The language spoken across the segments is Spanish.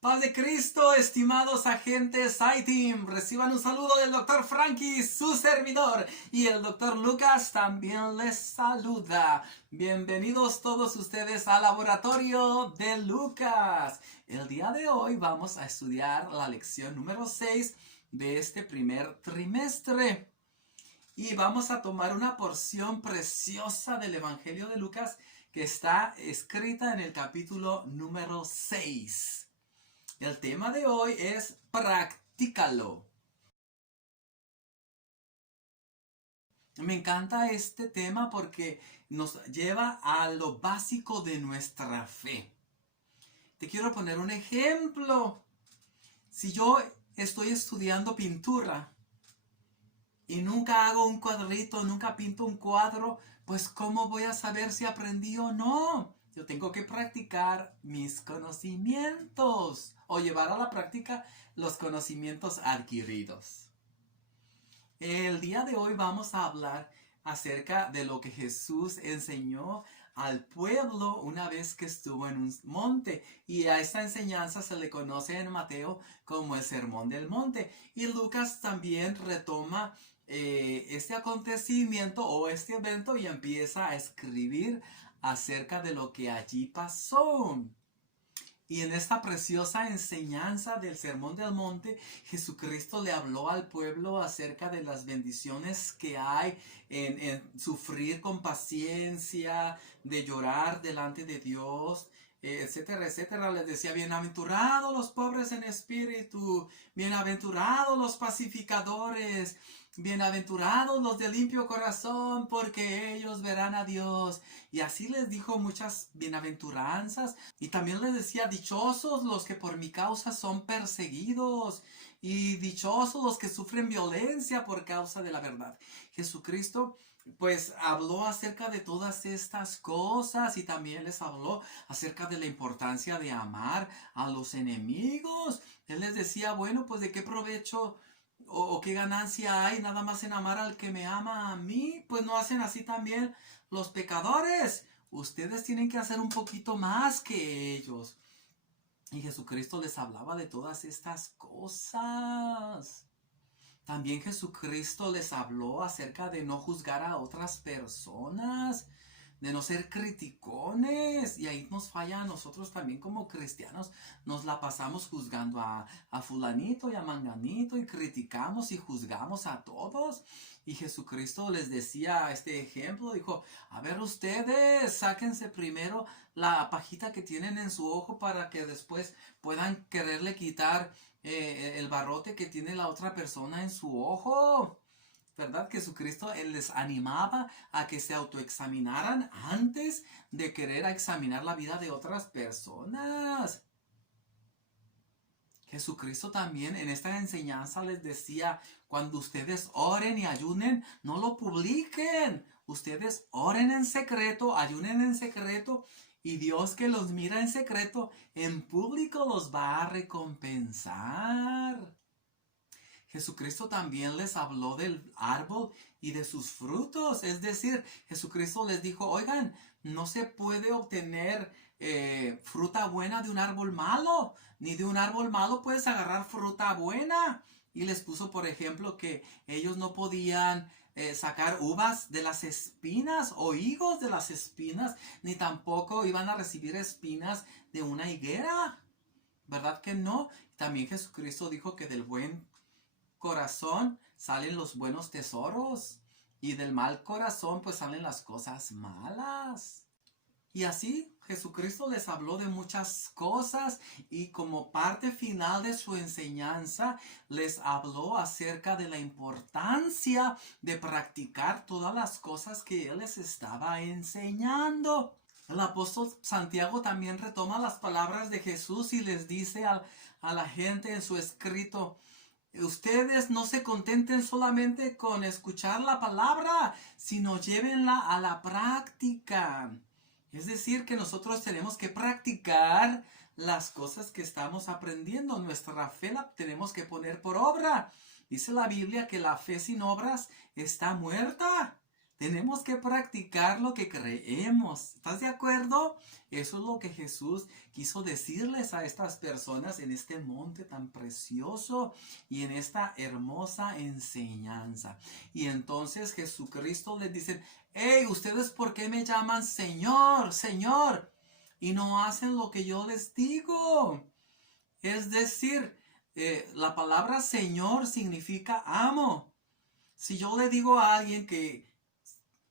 Paz de Cristo, estimados agentes iTeam, reciban un saludo del Dr. Frankie, su servidor, y el Dr. Lucas también les saluda. Bienvenidos todos ustedes al laboratorio de Lucas. El día de hoy vamos a estudiar la lección número 6 de este primer trimestre. Y vamos a tomar una porción preciosa del Evangelio de Lucas que está escrita en el capítulo número 6. El tema de hoy es practícalo. Me encanta este tema porque nos lleva a lo básico de nuestra fe. Te quiero poner un ejemplo. Si yo estoy estudiando pintura y nunca hago un cuadrito, nunca pinto un cuadro, pues ¿cómo voy a saber si aprendí o no? Yo tengo que practicar mis conocimientos o llevar a la práctica los conocimientos adquiridos. El día de hoy vamos a hablar acerca de lo que Jesús enseñó al pueblo una vez que estuvo en un monte. Y a esta enseñanza se le conoce en Mateo como el Sermón del Monte. Y Lucas también retoma este acontecimiento o este evento y empieza a escribir acerca de lo que allí pasó. Y en esta preciosa enseñanza del Sermón del Monte, Jesucristo le habló al pueblo acerca de las bendiciones que hay en sufrir con paciencia, de llorar delante de Dios, etcétera, etcétera. Les decía, bienaventurados los pobres en espíritu, bienaventurados los pacificadores, bienaventurados los de limpio corazón, porque ellos verán a Dios. Y así les dijo muchas bienaventuranzas. Y también les decía, dichosos los que por mi causa son perseguidos. Y dichosos los que sufren violencia por causa de la verdad. Jesucristo pues habló acerca de todas estas cosas y también les habló acerca de la importancia de amar a los enemigos. Él les decía, bueno, pues de qué provecho o qué ganancia hay nada más en amar al que me ama a mí. Pues no hacen así también los pecadores. Ustedes tienen que hacer un poquito más que ellos. Y Jesucristo les hablaba de todas estas cosas. También Jesucristo les habló acerca de no juzgar a otras personas, de no ser criticones. Y ahí nos falla a nosotros también como cristianos. Nos la pasamos juzgando a fulanito y a manganito y criticamos y juzgamos a todos. Y Jesucristo les decía este ejemplo, dijo, a ver ustedes, sáquense primero la pajita que tienen en su ojo para que después puedan quererle quitar el barrote que tiene la otra persona en su ojo. ¿Verdad? Jesucristo les animaba a que se autoexaminaran antes de querer examinar la vida de otras personas. Jesucristo también en esta enseñanza les decía, cuando ustedes oren y ayunen, no lo publiquen. Ustedes oren en secreto, ayunen en secreto, y Dios que los mira en secreto, en público los va a recompensar. Jesucristo también les habló del árbol y de sus frutos. Es decir, Jesucristo les dijo, oigan, no se puede obtener fruta buena de un árbol malo, ni de un árbol malo puedes agarrar fruta buena. Y les puso, por ejemplo, que ellos no podían sacar uvas de las espinas o higos de las espinas, ni tampoco iban a recibir espinas de una higuera. ¿Verdad que no? También Jesucristo dijo que del buen corazón salen los buenos tesoros y del mal corazón pues salen las cosas malas. Y así Jesucristo les habló de muchas cosas y como parte final de su enseñanza les habló acerca de la importancia de practicar todas las cosas que Él les estaba enseñando. El apóstol Santiago también retoma las palabras de Jesús y les dice a la gente en su escrito, ustedes no se contenten solamente con escuchar la palabra, sino llévenla a la práctica. Es decir, que nosotros tenemos que practicar las cosas que estamos aprendiendo. Nuestra fe la tenemos que poner por obra. Dice la Biblia que la fe sin obras está muerta. Tenemos que practicar lo que creemos. ¿Estás de acuerdo? Eso es lo que Jesús quiso decirles a estas personas en este monte tan precioso y en esta hermosa enseñanza. Y entonces Jesucristo les dice: hey, ¿ustedes por qué me llaman Señor, Señor? Y no hacen lo que yo les digo. Es decir, la palabra Señor significa amo. Si yo le digo a alguien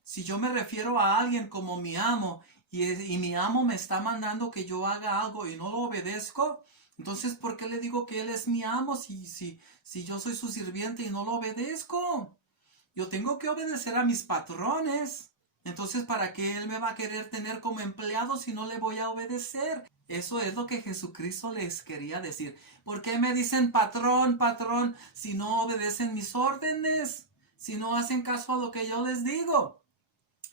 si yo me refiero a alguien como mi amo y mi amo me está mandando que yo haga algo y no lo obedezco, entonces ¿por qué le digo que él es mi amo si yo soy su sirviente y no lo obedezco? Yo tengo que obedecer a mis patrones. Entonces, ¿para qué él me va a querer tener como empleado si no le voy a obedecer? Eso es lo que Jesucristo les quería decir. ¿Por qué me dicen patrón, patrón, si no obedecen mis órdenes? Si no hacen caso a lo que yo les digo.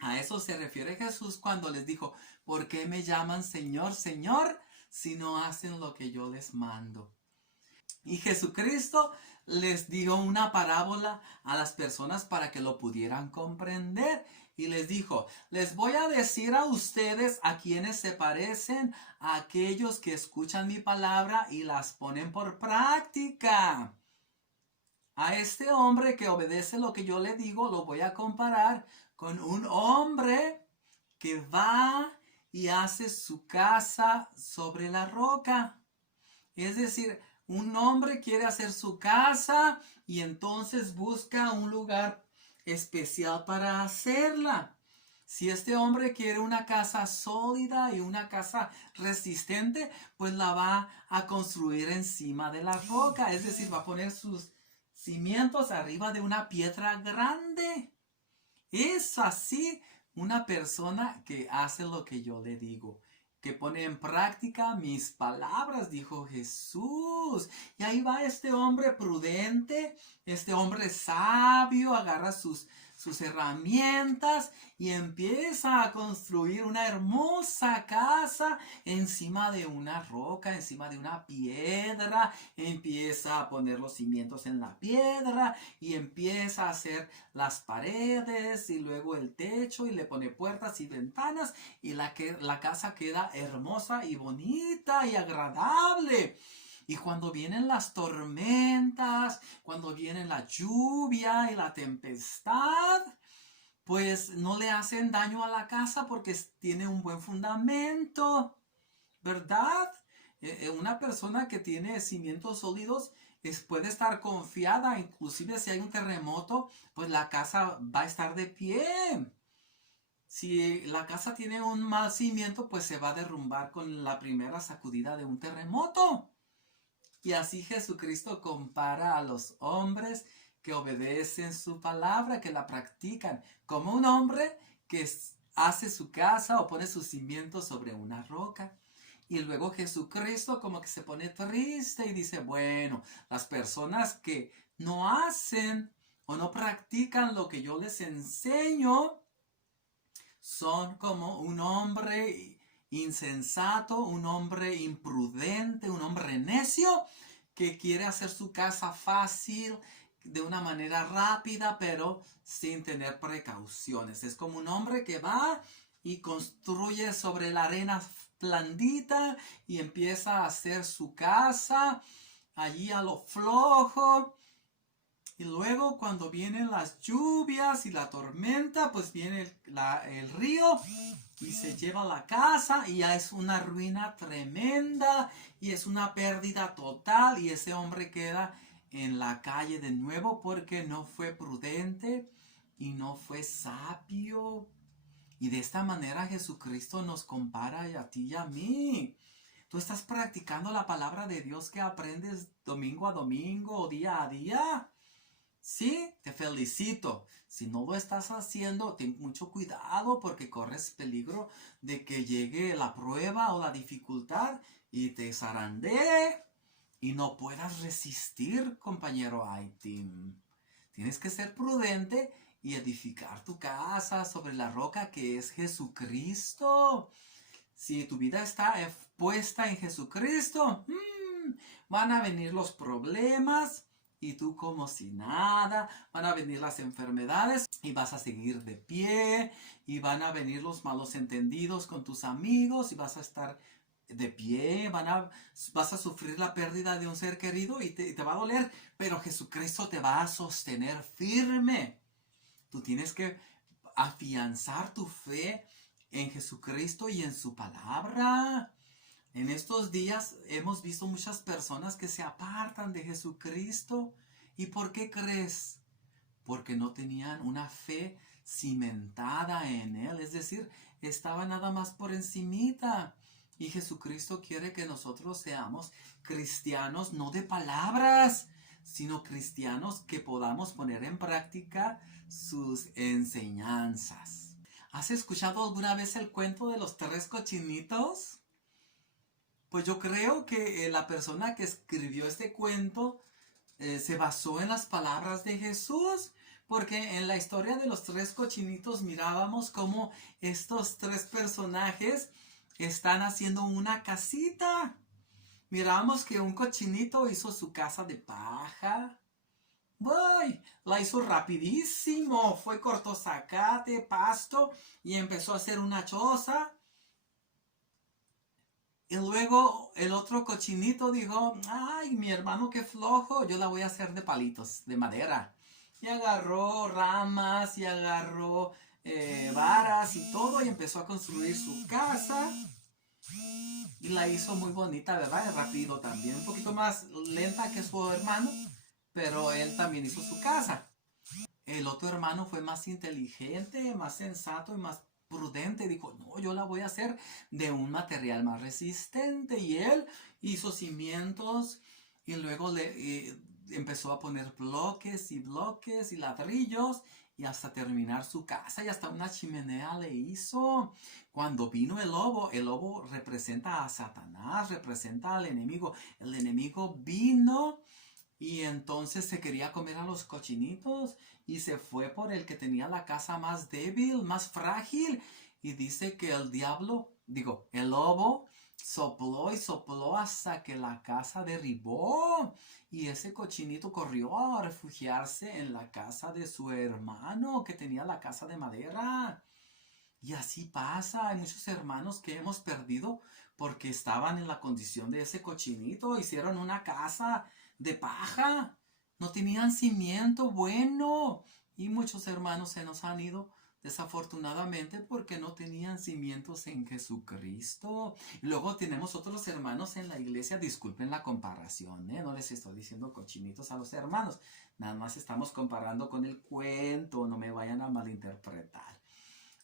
A eso se refiere Jesús cuando les dijo: ¿por qué me llaman Señor, Señor, si no hacen lo que yo les mando? Y Jesucristo les dio una parábola a las personas para que lo pudieran comprender. Y les dijo: les voy a decir a ustedes a quienes se parecen a aquellos que escuchan mi palabra y las ponen por práctica. A este hombre que obedece lo que yo le digo, lo voy a comparar con un hombre que va y hace su casa sobre la roca. Es decir, un hombre quiere hacer su casa y entonces busca un lugar especial para hacerla. Si este hombre quiere una casa sólida y una casa resistente, pues la va a construir encima de la roca. Es decir, va a poner sus cimientos arriba de una piedra grande. Es así una persona que hace lo que yo le digo, que pone en práctica mis palabras, dijo Jesús. Y ahí va este hombre prudente, este hombre sabio, agarra sus herramientas y empieza a construir una hermosa casa encima de una roca, encima de una piedra. Empieza a poner los cimientos en la piedra y empieza a hacer las paredes y luego el techo y le pone puertas y ventanas y la casa queda hermosa y bonita y agradable. Y cuando vienen las tormentas, cuando viene la lluvia y la tempestad, pues no le hacen daño a la casa porque tiene un buen fundamento, ¿verdad? Una persona que tiene cimientos sólidos puede estar confiada, inclusive si hay un terremoto, pues la casa va a estar de pie. Si la casa tiene un mal cimiento, pues se va a derrumbar con la primera sacudida de un terremoto. Y así Jesucristo compara a los hombres que obedecen su palabra, que la practican, como un hombre que hace su casa o pone sus cimientos sobre una roca. Y luego Jesucristo como que se pone triste y dice: bueno, las personas que no hacen o no practican lo que yo les enseño son como un hombre insensato, un hombre imprudente, un hombre necio que quiere hacer su casa fácil, de una manera rápida, pero sin tener precauciones. Es como un hombre que va y construye sobre la arena blandita y empieza a hacer su casa allí a lo flojo. Y luego cuando vienen las lluvias y la tormenta, pues viene el río y se lleva la casa y ya es una ruina tremenda y es una pérdida total y ese hombre queda en la calle de nuevo porque no fue prudente y no fue sabio. Y de esta manera Jesucristo nos compara a ti y a mí. ¿Tú estás practicando la palabra de Dios que aprendes domingo a domingo o día a día? Sí, te felicito. Si no lo estás haciendo, ten mucho cuidado porque corres peligro de que llegue la prueba o la dificultad y te zarandee y no puedas resistir, compañero I-Team. Tienes que ser prudente y edificar tu casa sobre la roca que es Jesucristo. Si tu vida está puesta en Jesucristo, van a venir los problemas y tú como si nada, van a venir las enfermedades y vas a seguir de pie, y van a venir los malos entendidos con tus amigos y vas a estar de pie, vas a sufrir la pérdida de un ser querido y te va a doler, pero Jesucristo te va a sostener firme. Tú tienes que afianzar tu fe en Jesucristo y en su palabra. En estos días hemos visto muchas personas que se apartan de Jesucristo. ¿Y por qué crees? Porque no tenían una fe cimentada en Él. Es decir, estaba nada más por encimita. Y Jesucristo quiere que nosotros seamos cristianos no de palabras, sino cristianos que podamos poner en práctica sus enseñanzas. ¿Has escuchado alguna vez el cuento de los 3 cochinitos? Pues yo creo que la persona que escribió este cuento se basó en las palabras de Jesús, porque en la historia de los 3 cochinitos mirábamos cómo estos 3 personajes están haciendo una casita. Mirábamos que un cochinito hizo su casa de paja. ¡Uy! La hizo rapidísimo. Cortó zacate, pasto y empezó a hacer una choza. Y luego el otro cochinito dijo, ay, mi hermano qué flojo, yo la voy a hacer de palitos, de madera. Y agarró ramas y agarró varas y todo y empezó a construir su casa. Y la hizo muy bonita, ¿verdad? Y rápido también, un poquito más lenta que su hermano, pero él también hizo su casa. El otro hermano fue más inteligente, más sensato y más prudente. Dijo, no, yo la voy a hacer de un material más resistente. Y él hizo cimientos y luego empezó a poner bloques y ladrillos y hasta terminar su casa y hasta una chimenea le hizo. Cuando vino el lobo representa a Satanás, representa al enemigo. El enemigo vino y entonces se quería comer a los cochinitos y se fue por el que tenía la casa más débil, más frágil. Y dice que el lobo sopló y sopló hasta que la casa derribó. Y ese cochinito corrió a refugiarse en la casa de su hermano que tenía la casa de madera. Y así pasa, hay muchos hermanos que hemos perdido porque estaban en la condición de ese cochinito, hicieron una casa de paja, no tenían cimiento bueno, y muchos hermanos se nos han ido desafortunadamente porque no tenían cimientos en Jesucristo. Y luego tenemos otros hermanos en la iglesia, disculpen la comparación, no les estoy diciendo cochinitos a los hermanos, nada más estamos comparando con el cuento, no me vayan a malinterpretar.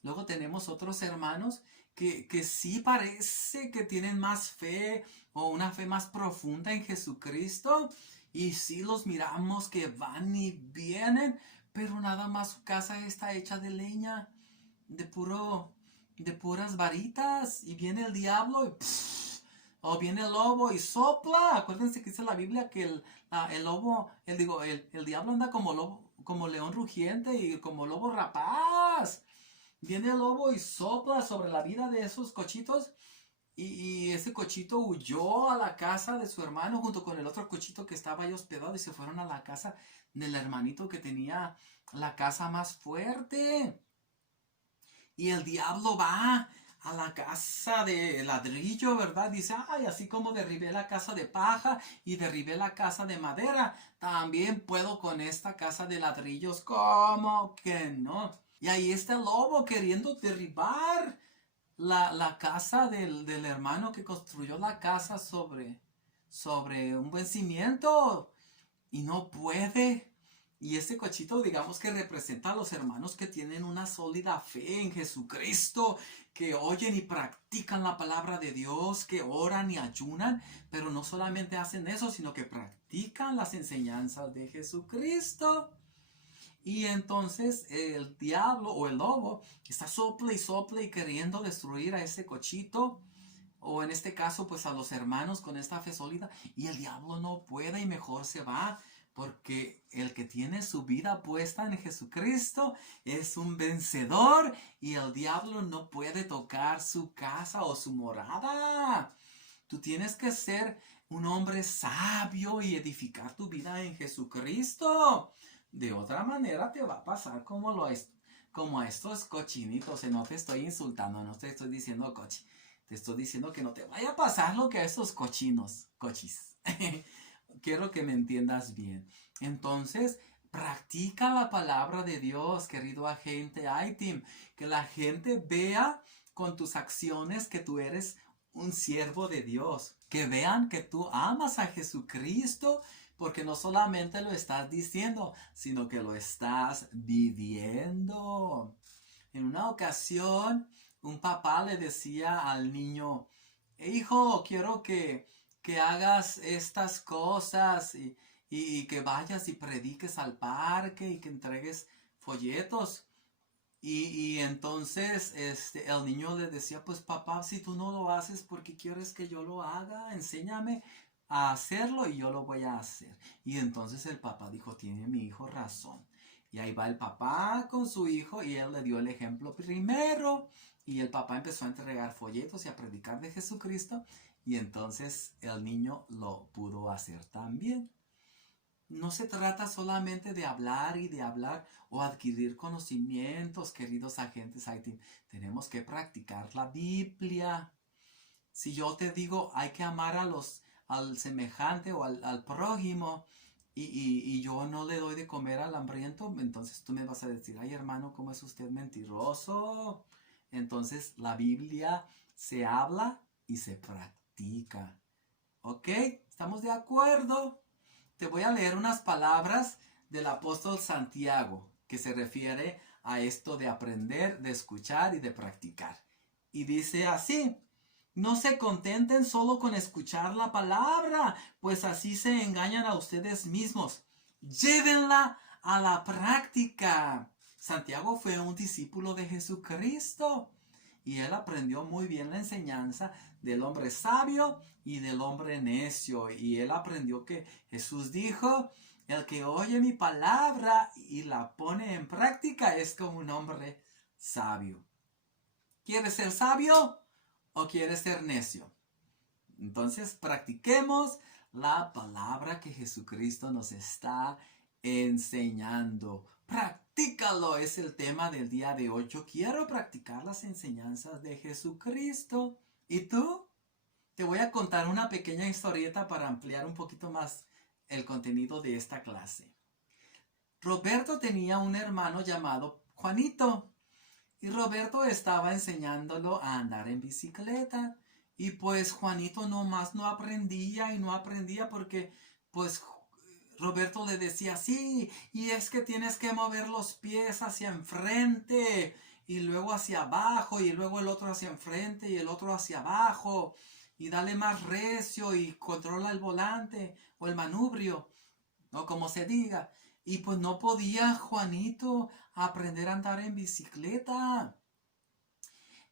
Luego tenemos otros hermanos que sí parece que tienen más fe o una fe más profunda en Jesucristo. Y sí los miramos que van y vienen, pero nada más su casa está hecha de leña, de puras varitas. Y viene el diablo y o viene el lobo y sopla. Acuérdense que dice la Biblia que el diablo anda como lobo, como león rugiente y como lobo rapaz. Viene el lobo y sopla sobre la vida de esos cochitos. Y ese cochito huyó a la casa de su hermano junto con el otro cochito que estaba ahí hospedado y se fueron a la casa del hermanito que tenía la casa más fuerte. Y el diablo va a la casa de ladrillo, ¿verdad? Dice, ay, así como derribé la casa de paja y derribé la casa de madera, también puedo con esta casa de ladrillos. ¿Cómo que no? Y ahí está el lobo queriendo derribar la casa del hermano que construyó la casa sobre un buen cimiento. Y no puede. Y este cochito, digamos que representa a los hermanos que tienen una sólida fe en Jesucristo, que oyen y practican la palabra de Dios, que oran y ayunan, pero no solamente hacen eso, sino que practican las enseñanzas de Jesucristo. Y entonces el diablo o el lobo está sople y queriendo destruir a ese cochito, o en este caso pues a los hermanos con esta fe sólida, y el diablo no puede y mejor se va Porque el que tiene su vida puesta en Jesucristo es un vencedor y el diablo no puede tocar su casa o su morada. Tú tienes que ser un hombre sabio y edificar tu vida en Jesucristo. De otra manera te va a pasar como a estos cochinitos. Y no te estoy insultando, no te estoy diciendo cochi. Te estoy diciendo que no te vaya a pasar lo que a esos cochis. Quiero que me entiendas bien. Entonces, practica la palabra de Dios, querido agente ITIM. Que la gente vea con tus acciones que tú eres un siervo de Dios. Que vean que tú amas a Jesucristo, porque no solamente lo estás diciendo, sino que lo estás viviendo. En una ocasión, un papá le decía al niño: hijo, quiero que hagas estas cosas y que vayas y prediques al parque y que entregues folletos. Y entonces el niño le decía: pues papá, si tú no lo haces, ¿por qué quieres que yo lo haga? Enséñame a hacerlo y yo lo voy a hacer. Y entonces el papá dijo: tiene mi hijo razón. Y ahí va el papá con su hijo y él le dio el ejemplo primero. Y el papá empezó a entregar folletos y a predicar de Jesucristo. Y entonces el niño lo pudo hacer también. No se trata solamente de hablar y de hablar o adquirir conocimientos, queridos agentes IT. Tenemos que practicar la Biblia. Si yo te digo hay que amar al semejante o al prójimo y yo no le doy de comer al hambriento, entonces tú me vas a decir: ay hermano, ¿cómo es usted mentiroso? Entonces la Biblia se habla y se practica. ¿Ok? ¿Estamos de acuerdo? Te voy a leer unas palabras del apóstol Santiago que se refiere a esto de aprender, de escuchar y de practicar. Y dice así: no se contenten solo con escuchar la palabra, pues así se engañan a ustedes mismos. Llévenla a la práctica. Santiago fue un discípulo de Jesucristo y él aprendió muy bien la enseñanza del hombre sabio y del hombre necio. Y él aprendió que Jesús dijo: el que oye mi palabra y la pone en práctica es como un hombre sabio. ¿Quieres ser sabio o quieres ser necio? Entonces practiquemos la palabra que Jesucristo nos está enseñando. Practícalo, es el tema del día de hoy. Yo quiero practicar las enseñanzas de Jesucristo. ¿Y tú? Te voy a contar una pequeña historieta para ampliar un poquito más el contenido de esta clase. Roberto tenía un hermano llamado Juanito. Y Roberto estaba enseñándolo a andar en bicicleta. Y pues Juanito nomás no aprendía y no aprendía porque pues Roberto le decía: sí, y es que tienes que mover los pies hacia enfrente y luego hacia abajo y luego el otro hacia enfrente y el otro hacia abajo y dale más recio y controla el volante o el manubrio o como se diga. Y pues no podía Juanito aprender a andar en bicicleta.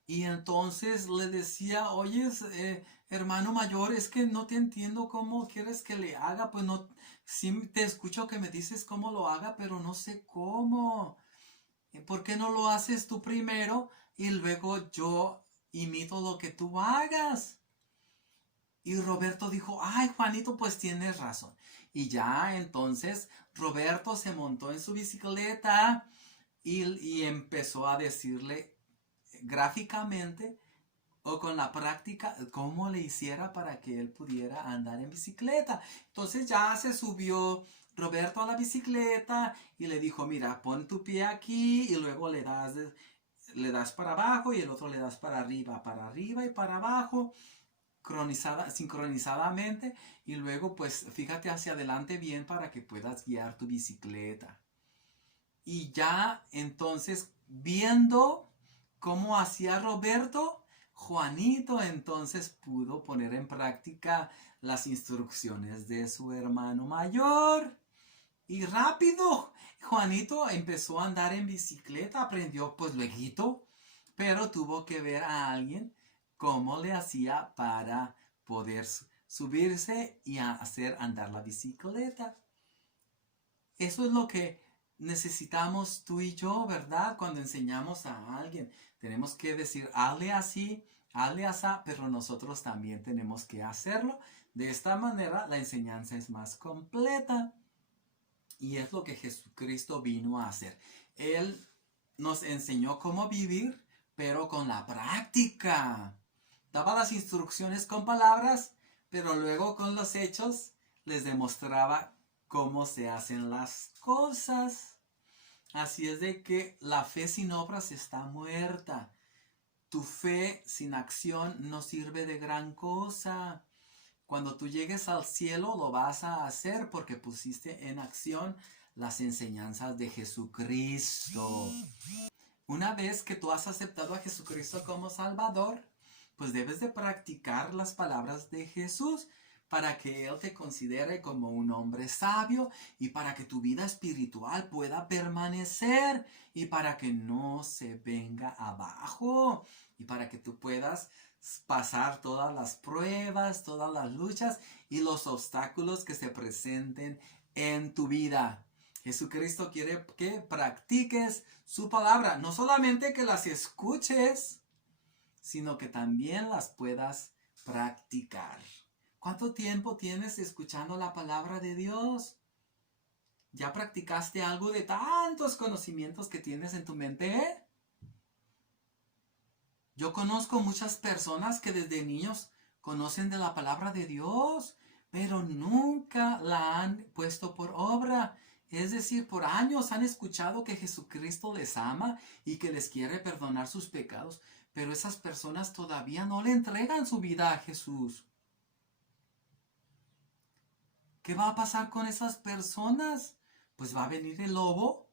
Y entonces le decía: oye, hermano mayor, es que no te entiendo cómo quieres que le haga. Pues no, sí te escucho que me dices cómo lo haga, pero no sé cómo. ¿Por qué no lo haces tú primero y luego yo imito lo que tú hagas? Y Roberto dijo: ay, Juanito, pues tienes razón. Y ya entonces Roberto se montó en su bicicleta y empezó a decirle gráficamente o con la práctica cómo le hiciera para que él pudiera andar en bicicleta. Entonces ya se subió Roberto a la bicicleta y le dijo: mira, pon tu pie aquí y luego le das para abajo y el otro le das para arriba y para abajo, sincronizadamente, y luego pues fíjate hacia adelante bien para que puedas guiar tu bicicleta. Y ya entonces, viendo cómo hacía Roberto, Juanito entonces pudo poner en práctica las instrucciones de su hermano mayor. Y rápido, Juanito empezó a andar en bicicleta, aprendió pues luego, pero tuvo que ver a alguien cómo le hacía para poder subirse y hacer andar la bicicleta. Eso es lo que necesitamos tú y yo, ¿verdad? Cuando enseñamos a alguien, tenemos que decir, hazle así, hazle así, pero nosotros también tenemos que hacerlo. De esta manera la enseñanza es más completa. Y es lo que Jesucristo vino a hacer. Él nos enseñó cómo vivir, pero con la práctica. Daba las instrucciones con palabras, pero luego con los hechos les demostraba cómo se hacen las cosas. Así es de que la fe sin obras está muerta. Tu fe sin acción no sirve de gran cosa. Cuando tú llegues al cielo lo vas a hacer porque pusiste en acción las enseñanzas de Jesucristo. Una vez que tú has aceptado a Jesucristo como Salvador, pues debes de practicar las palabras de Jesús para que Él te considere como un hombre sabio y para que tu vida espiritual pueda permanecer y para que no se venga abajo y para que tú puedas pasar todas las pruebas, todas las luchas y los obstáculos que se presenten en tu vida. Jesucristo quiere que practiques su palabra, no solamente que las escuches, sino que también las puedas practicar. ¿Cuánto tiempo tienes escuchando la palabra de Dios? ¿Ya practicaste algo de tantos conocimientos que tienes en tu mente? Yo conozco muchas personas que desde niños conocen de la palabra de Dios, pero nunca la han puesto por obra. Es decir, por años han escuchado que Jesucristo les ama y que les quiere perdonar sus pecados, pero esas personas todavía no le entregan su vida a Jesús. ¿Qué va a pasar con esas personas? Pues va a venir el lobo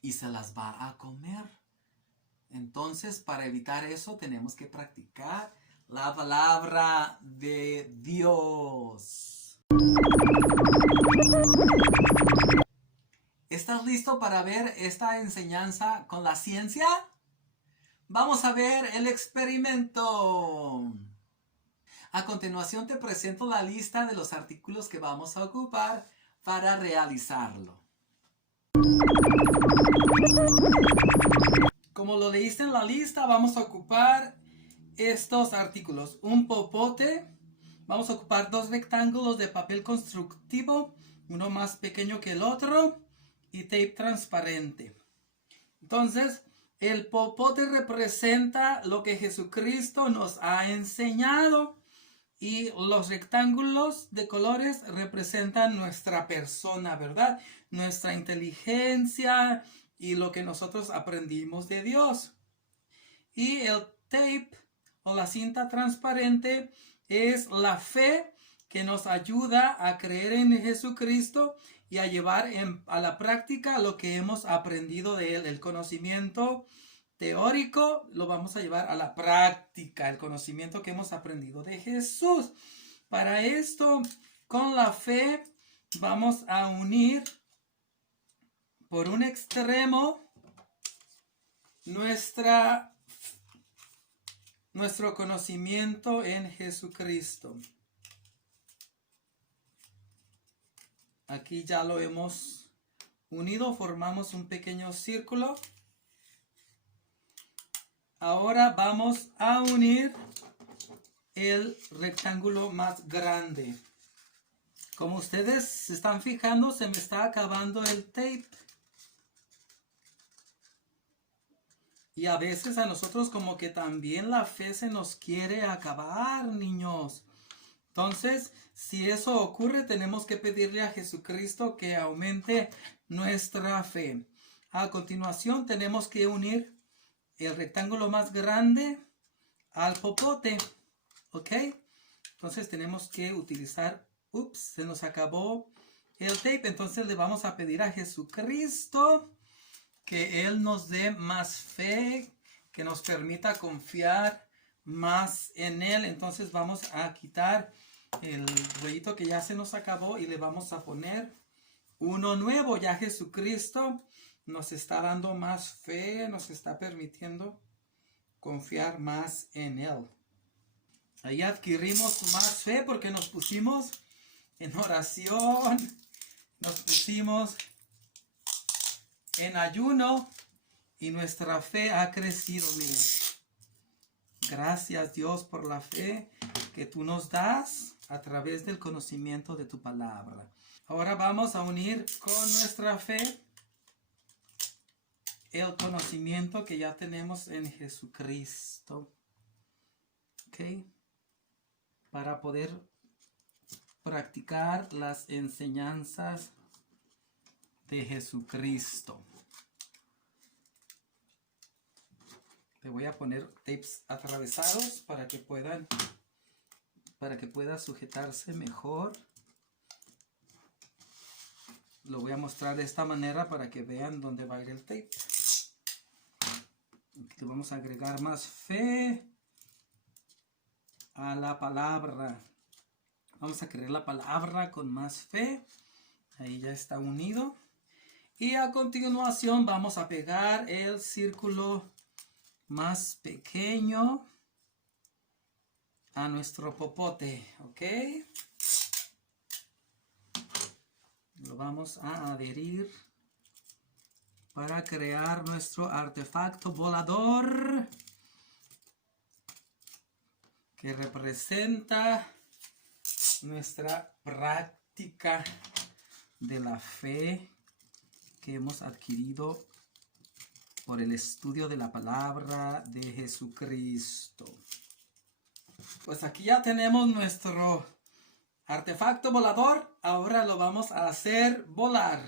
y se las va a comer. Entonces, para evitar eso, tenemos que practicar la palabra de Dios. ¿Estás listo para ver esta enseñanza con la ciencia? Vamos a ver el experimento. A continuación te presento la lista de los artículos que vamos a ocupar para realizarlo. Como lo leíste en la lista, vamos a ocupar estos artículos. Un popote. Vamos a ocupar 2 rectángulos de papel constructivo, uno más pequeño que el otro, y tape transparente. Entonces, el popote representa lo que Jesucristo nos ha enseñado y los rectángulos de colores representan nuestra persona, ¿verdad? Nuestra inteligencia y lo que nosotros aprendimos de Dios. Y el tape o la cinta transparente es la fe que nos ayuda a creer en Jesucristo y a llevar a la práctica lo que hemos aprendido de Él. El conocimiento teórico lo vamos a llevar a la práctica, el conocimiento que hemos aprendido de Jesús. Para esto, con la fe, vamos a unir por un extremo nuestro conocimiento en Jesucristo. Aquí ya lo hemos unido, formamos un pequeño círculo. Ahora vamos a unir el rectángulo más grande. Como ustedes se están fijando, se me está acabando el tape. Y a veces a nosotros como que también la fe se nos quiere acabar, niños. Entonces, si eso ocurre, tenemos que pedirle a Jesucristo que aumente nuestra fe. A continuación, tenemos que unir el rectángulo más grande al popote. ¿Ok? Entonces, tenemos que utilizar... se nos acabó el tape. Entonces, le vamos a pedir a Jesucristo que Él nos dé más fe, que nos permita confiar más en Él. Entonces vamos a quitar el rollito que ya se nos acabó y le vamos a poner uno nuevo. Ya Jesucristo nos está dando más fe, nos está permitiendo confiar más en Él. Ahí adquirimos más fe porque nos pusimos en oración, nos pusimos en ayuno y nuestra fe ha crecido, miren. Gracias, Dios, por la fe que tú nos das a través del conocimiento de tu palabra. Ahora vamos a unir con nuestra fe el conocimiento que ya tenemos en Jesucristo. ¿Ok? Para poder practicar las enseñanzas de Jesucristo. Te voy a poner tapes atravesados para que pueda sujetarse mejor. Lo voy a mostrar de esta manera para que vean dónde va a ir el tape. Aquí vamos a agregar más fe a la palabra. Vamos a creer la palabra con más fe. Ahí ya está unido. Y a continuación vamos a pegar el círculo más pequeño a nuestro popote, ¿ok? Lo vamos a adherir para crear nuestro artefacto volador que representa nuestra práctica de la fe que hemos adquirido por el estudio de la palabra de Jesucristo. Pues aquí ya tenemos nuestro artefacto volador. Ahora lo vamos a hacer volar.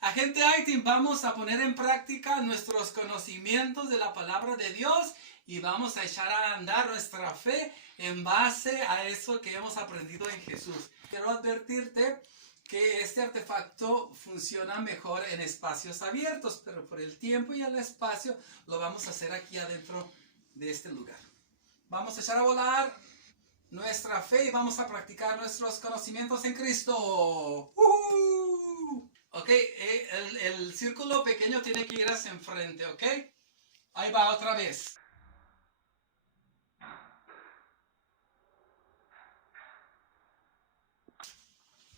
Agente iTeam, vamos a poner en práctica nuestros conocimientos de la palabra de Dios y vamos a echar a andar nuestra fe en base a eso que hemos aprendido en Jesús. Quiero advertirte que este artefacto funciona mejor en espacios abiertos, pero por el tiempo y el espacio lo vamos a hacer aquí adentro de este lugar. Vamos a echar a volar nuestra fe y vamos a practicar nuestros conocimientos en Cristo. Ok, el círculo pequeño tiene que ir hacia enfrente, ok. Ahí va otra vez.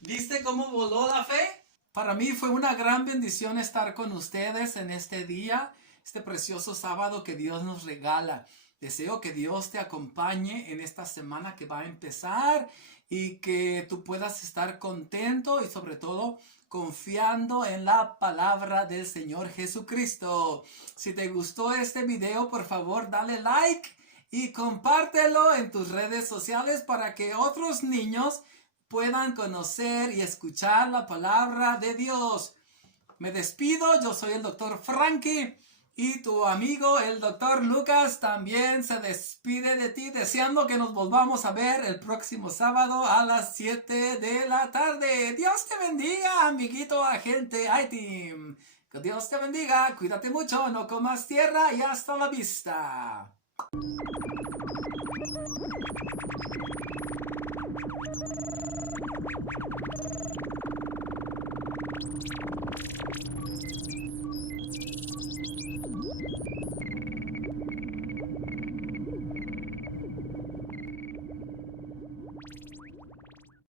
¿Viste cómo voló la fe? Para mí fue una gran bendición estar con ustedes en este día, este precioso sábado que Dios nos regala. Deseo que Dios te acompañe en esta semana que va a empezar y que tú puedas estar contento y sobre todo confiando en la palabra del Señor Jesucristo. Si te gustó este video, por favor dale like y compártelo en tus redes sociales para que otros niños puedan conocer y escuchar la palabra de Dios. Me despido, yo soy el Dr. Frankie y tu amigo el Dr. Lucas también se despide de ti, deseando que nos volvamos a ver el próximo sábado a las 7 de la tarde. Dios te bendiga, amiguito agente iTeam. Que Dios te bendiga, cuídate mucho, no comas tierra y hasta la vista.